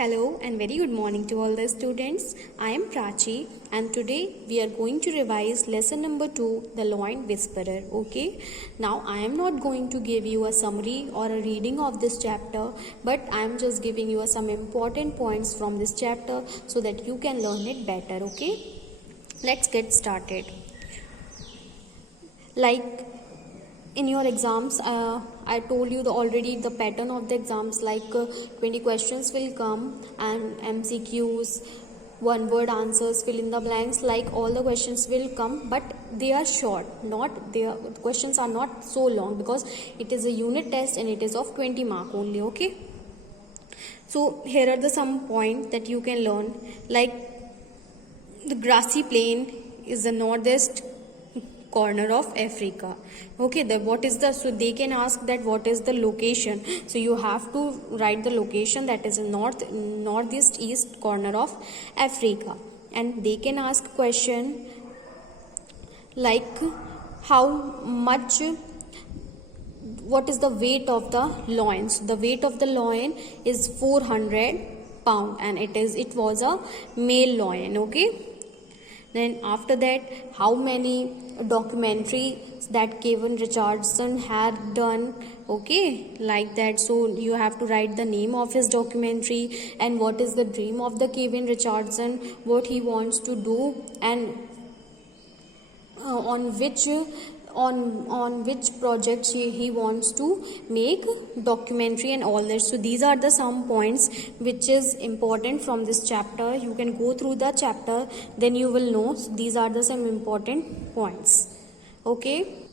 Hello and very good morning to all the students. I am Prachi and today we are going to revise lesson number 2, The Loin Whisperer. Okay. Now I am not going to give you a summary or a reading of this chapter, but I am just giving you some important points from this chapter so that you can learn it better. Okay. Let's get started. Like in your exams, I told you already the pattern of the exams, like 20 questions will come and MCQs, one word answers, fill in the blanks, like all the questions will come, but they are short, not their questions are not so long because it is a unit test and it is of 20 mark only. Okay, so here are the some point that you can learn, like the grassy plain is the northeast corner of Africa. Okay, what is the, so they can ask that what is the location, so you have to write the location, that is in northeast east corner of Africa. And they can ask question like how much, what is the weight of the loin. So the weight of the loin is 400 pound and it was a male loin. Okay, then after that, how many documentaries that Kevin Richardson had done. Okay, like that. So you have to write the name of his documentary and what is the dream of the Kevin Richardson, what he wants to do, and on which projects he wants to make documentary and all that. So these are the some points which is important from this chapter. You can go through the chapter, then you will know. So these are the some important points. Okay,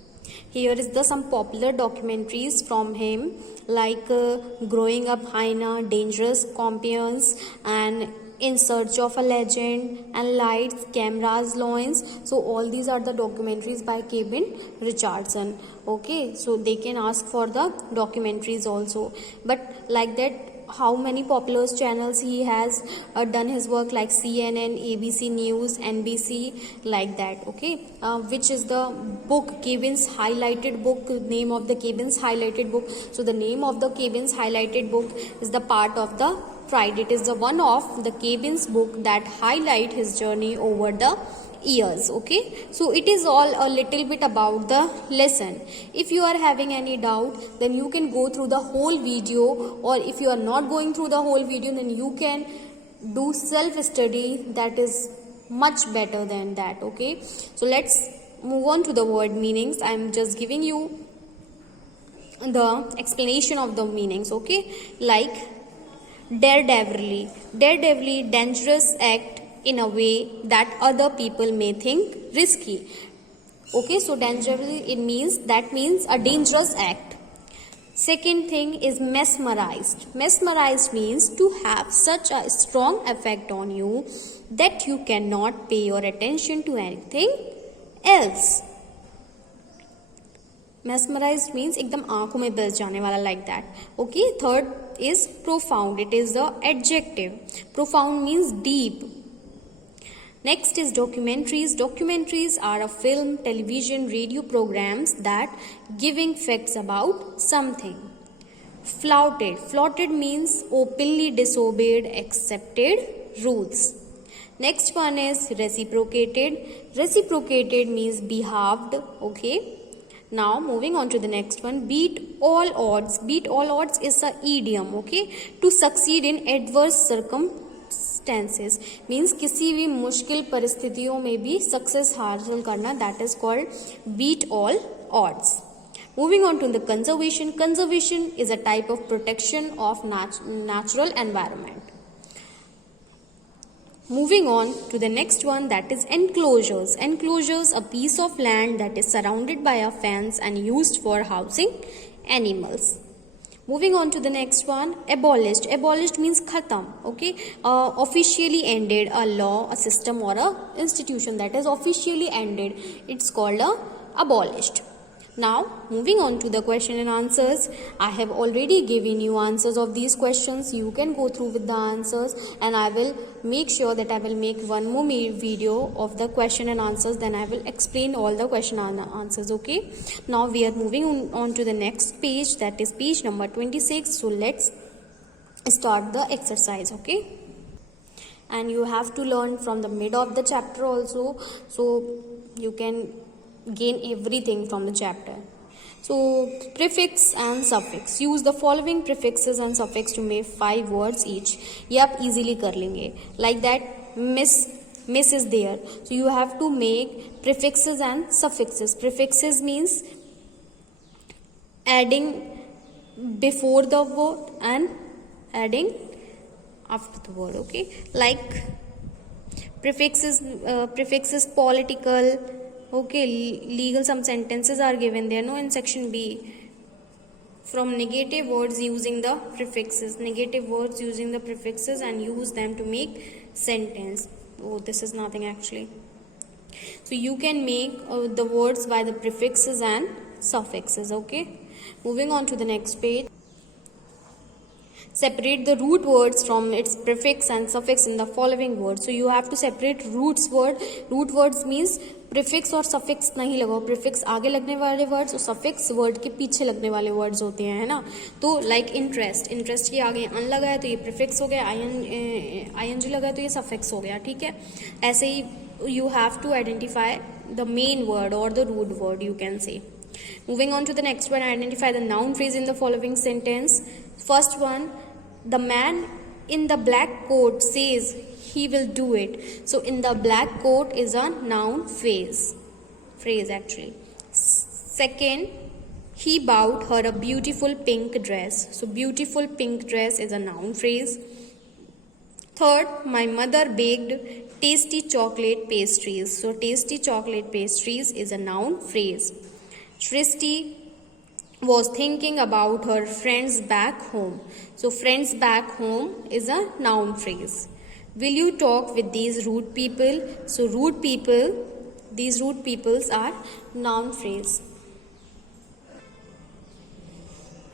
here is the some popular documentaries from him, like Growing Up Hyena, Dangerous Companions, and In Search of a Legend, and Lights, Cameras, Loins. So all these are the documentaries by Kevin Richardson. Okay, so they can ask for the documentaries also, but like that, how many popular channels he has done his work, like CNN, ABC News, NBC, like that. Okay, which is the book, Kevin's highlighted book, name of the Kevin's highlighted book. So the name of the Kevin's highlighted book is the part of the Pride. It is the one of the Kevin's book that highlight his journey over the years. Okay, so it is all a little bit about the lesson. If you are having any doubt, then you can go through the whole video, or if you are not going through the whole video, then you can do self study, that is much better than that. Okay, so let's move on to the word meanings. I am just giving you the explanation of the meanings. Okay, like daredevilly, dangerous act in a way that other people may think risky. Okay, so dangerously, that means a dangerous act. Second thing is mesmerized. Mesmerized means to have such a strong effect on you that you cannot pay your attention to anything else. Mesmerized means एकदम आंखों में बस जाने वाला, like that. Okay, third is profound. It is the adjective. Profound means deep. Next is documentaries. Documentaries are a film, television, radio programs that giving facts about something. Flouted. Flouted means openly disobeyed, accepted rules. Next one is reciprocated. Reciprocated means behaved. Okay. Now moving on to the next one, beat all odds. Beat all odds is a idiom. Okay, to succeed in adverse circumstances means किसी भी मुश्किल परिस्थितियों में भी success हासिल करना, that is called beat all odds. Moving on to the conservation. Conservation is a type of protection of natural environment. Moving on to the next one, that is enclosures. Enclosures, a piece of land that is surrounded by a fence and used for housing animals. Moving on to the next one, abolished. Abolished means khatam. Okay, officially ended, a law, a system, or a institution that is officially ended. It's called abolished. Now moving on to the question and answers. I have already given you answers of these questions. You can go through with the answers, and I will make sure that I will make one more video of the question and answers. Then I will explain all the question and answers. Okay, now we are moving on to the next page, that is page number 26. So let's start the exercise. Okay, and you have to learn from the mid of the chapter also, so you can gain everything from the chapter. So prefix and suffix, use the following prefixes and suffix to make 5 words each. ये आप easily कर लेंगे. Like that, miss is there, so you have to make prefixes and suffixes. Prefixes means adding before the word and adding after the word. Okay, like prefixes political. Okay, legal, some sentences are given there, no, in section B. From negative words using the prefixes, negative words using the prefixes and use them to make sentence. Oh, this is nothing actually. So you can make the words by the prefixes and suffixes. Okay, moving on to the next page. Separate the root words from its prefix and suffix in the following words. So you have to separate roots word. Root words means prefix और suffix नहीं लगाओ. Prefix आगे लगने वाले words और suffix word के पीछे लगने वाले वर्ड्स होते हैं, है ना. तो लाइक इंटरेस्ट, इंटरेस्ट के आगे अन लगा है तो ये प्रिफिक्स हो गया, आईएनजी लगा है तो ये सफिक्स हो गया. ठीक है, ऐसे ही you have to identify the main word और the root word, you can say. Moving on to the next one, identify the noun phrase in the following sentence. First one, the man in the black coat says he will do it. So in the black coat is a noun phrase actually. Second, he bought her a beautiful pink dress. So beautiful pink dress is a noun phrase. Third, my mother baked tasty chocolate pastries. So tasty chocolate pastries is a noun phrase. Shristi was thinking about her friends back home. So friends back home is a noun phrase. Will you talk with these rude people? So rude people, these rude peoples are noun phrase.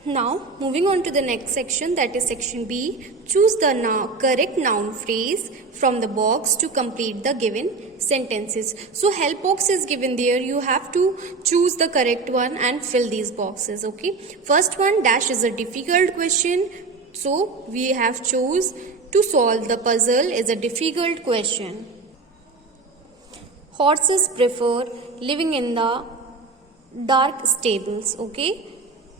Now moving on to the next section, that is section B. Choose the correct noun phrase from the box to complete the given sentences. So help box is given there, you have to choose the correct one and fill these boxes. Okay, first one, dash is a difficult question, so we have chose to solve the puzzle is a difficult question. Horses prefer living in the dark stables. Okay,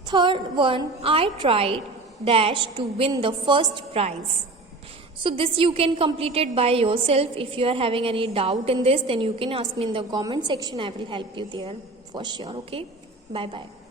third one, I tried dash to win the first prize. So this you can complete it by yourself. If you are having any doubt in this, then you can ask me in the comment section. I will help you there for sure. Okay, bye bye.